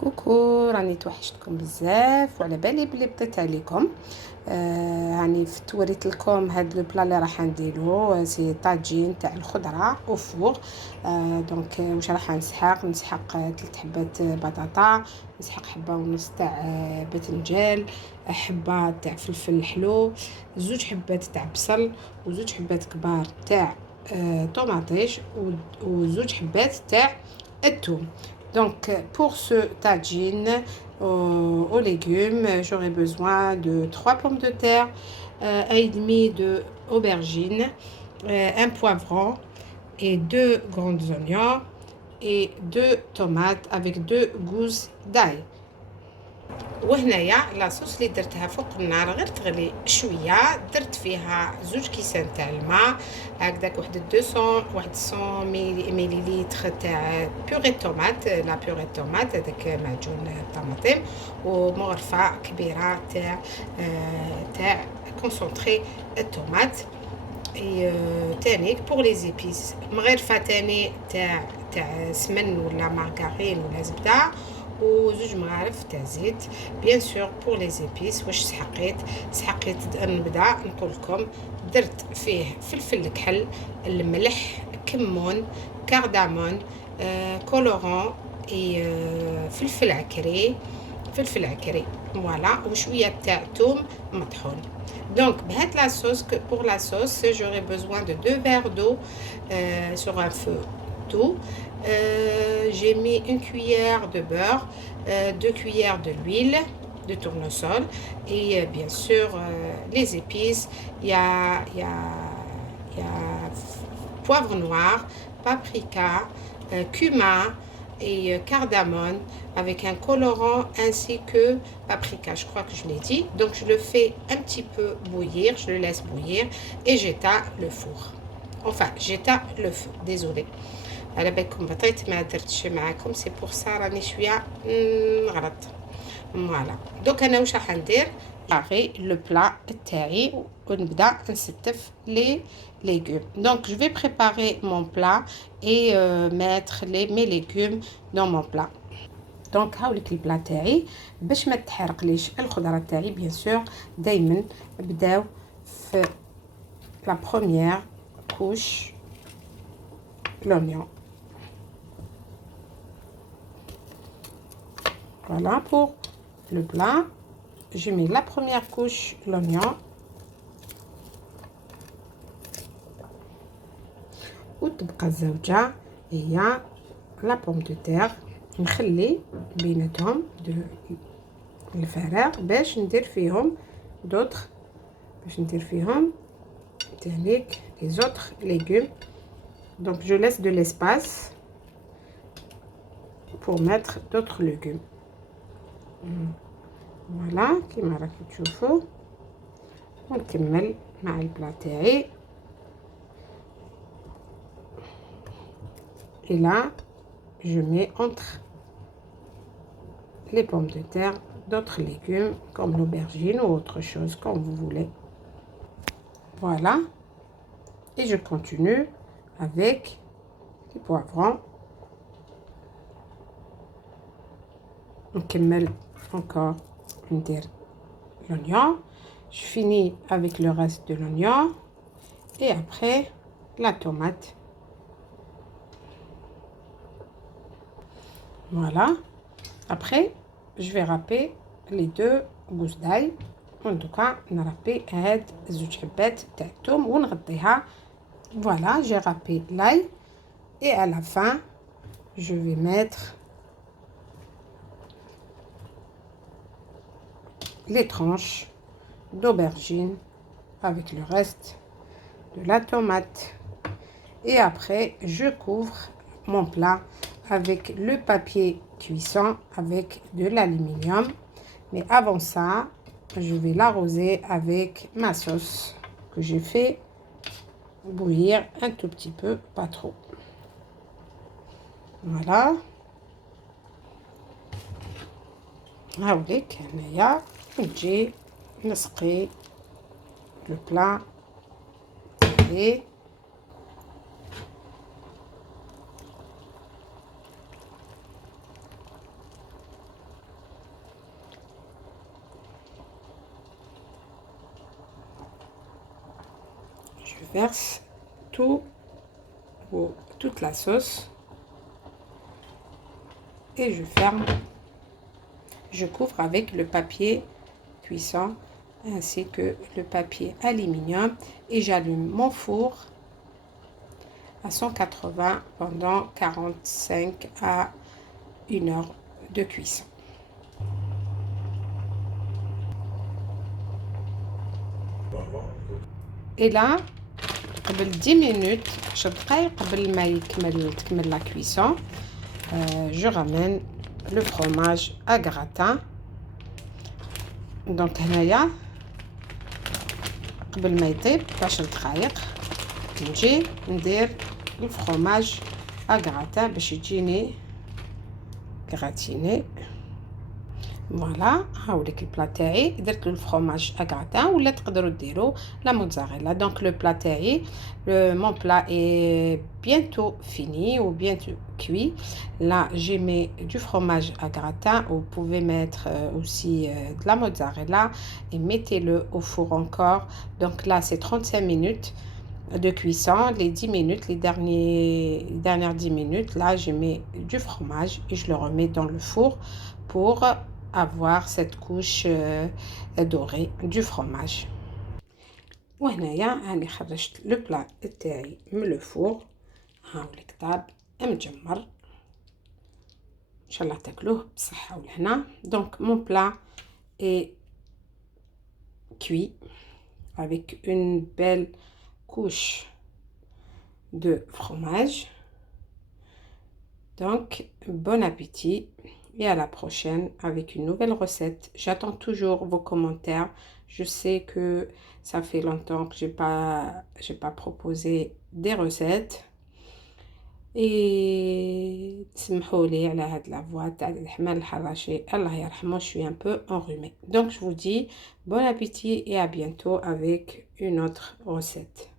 كوكو، راني توحشتكم بزاف وعلى بالي بلي بديت عليكم. يعني وريت لكم هاد لو بلا اللي راح نديرو، سي طاجين تاع الخضره او فور. دونك واش راح نسحق 3 حبات بطاطا، نسحق حبه ونص تاع باذنجان، حبه تاع فلفل حلو، 2 حبات تاع بصل، و2 حبات كبار تاع طوماطيش، و2 حبات تاع الثوم. Donc pour ce tagine aux légumes, j'aurai besoin de 3 pommes de terre, un et demi de aubergines, un poivron et 2 grands oignons et 2 tomates avec 2 gousses d'ail. وهنايا لاصوص اللي درتها فوق النار غير تغلي شويه، درت فيها 2 كيسان تاع الماء هكذاك، واحد 200 مليلتر تاع بيوري طوماط، لا بيوري طوماط هذاك معجون الطماطم، ومغرفه كبيره تاع كونسونطري الطوماط. تاني بور لي زيبيس مغرفه تاني تاع سمن ولا مارغرين ولا زبده، و2 مغارف تاع زيت. بيان سور بور لي زيبيس واش سحقيت نبدا نقول لكم درت فيه فلفل الكحل، الملح، كمون، كاردامون، كولورون، اي فلفل عكري فوالا، وشويه تاع ثوم مطحون. Donc, pour la sauce, j'aurai besoin de 2 verres d'eau sur un feu doux. J'ai mis 1 cuillère de beurre, 2 cuillères de l'huile de tournesol et bien sûr les épices. Il y a poivre noir, paprika, cumin et cardamone avec un colorant ainsi que paprika, je crois que je l'ai dit. Donc je le fais un petit peu bouillir, je le laisse bouillir et j'éteins le four. Enfin, j'éteins le feu, désolé. على بالكم بطيت ما درتش معاكم، سي بور سا راني شويه غلط. فوالا دوك انا واش راح ندير، باغي لو بلا تاعي ونبدا نستف لي légumes. Donc je vais préparer mon plat et mettre mes légumes dans mon plat. دونك هاوليك البلا تاعي باش ما تحرقليش الخضره تاعي. بيان سور دائما نبداو في لا بروميير كوش l'oignon. Voilà pour le plat. Je mets la première couche l'oignon. وتبقى الزوجة هي لا بوم دو تير، نخلي بيناتهم الفراغ باش ندير فيهم تانيك les autres légumes. Donc je laisse de l'espace pour mettre d'autres légumes. Voilà كيما راكم تشوفوا، ونكمل مع البلا تاعي. Et là je mets entre les pommes de terre d'autres légumes comme l'aubergine ou autre chose comme vous voulez. Voilà, et je continue avec les poivrons. نكمل encore l'oignon. Je finis avec le reste de l'oignon et après la tomate. Voilà, après je vais râper les 2 gousses d'ail. En tout cas نربي هاد 2 حبات تاع الثوم ونغطيها. Voilà, j'ai râpé l'ail et à la fin je vais mettre les tranches d'aubergine avec le reste de la tomate. Et après je couvre mon plat avec le papier cuisson avec de l'aluminium. Mais avant ça, je vais l'arroser avec ma sauce que j'ai fait bouillir un tout petit peu, pas trop. Voilà. هاوليك هنايا نجي نسقي لو بلا تاعي. Je verse toute la sauce et je ferme. Je couvre avec le papier cuisson ainsi que le papier aluminium et j'allume mon four à 180 pendant 45 à 1 heure de cuisson. Et là, قبل 10 minutes, 10 دقايق قبل ما تكمل la cuisson, je ramène le fromage à gratin. Donc هنايا قبل ما يطيب 10 دقايق نجي ندير الفرomage à gratin باش يجيني غراتيني. فوالا هاوليك البلا تاعي درت له الفرomage à gratin ولا تقدروا ديروا لا موتزاريلا. دونك لو بلا تاعي mon plat est bientôt fini ou bientôt cuit. Là j'ai mis du fromage à gratin, vous pouvez mettre aussi de la mozzarella et mettez-le au four encore. Donc là c'est 35 minutes de cuisson. Les 10 minutes, les dernières 10 minutes, là je mets du fromage et je le remets dans le four pour avoir cette couche dorée du fromage. وهنايا راني خرجت لو بلا تاعي من لو فور. هاوليك طاب مجمر ان شاء الله تاكلوه بصحه والهنا. دونك مون بلا est cuit avec une belle couche de fromage. Donc bon appétit et à la prochaine avec une nouvelle recette. J'attends toujours vos commentaires. Je sais que ça fait longtemps que j'ai pas proposé des recettes. Et سمحولي على هاد la voix تاع الحمال الحراشي الله يرحمه. Je suis un peu enrhumée. Donc je vous dis bon appétit et à bientôt avec une autre recette.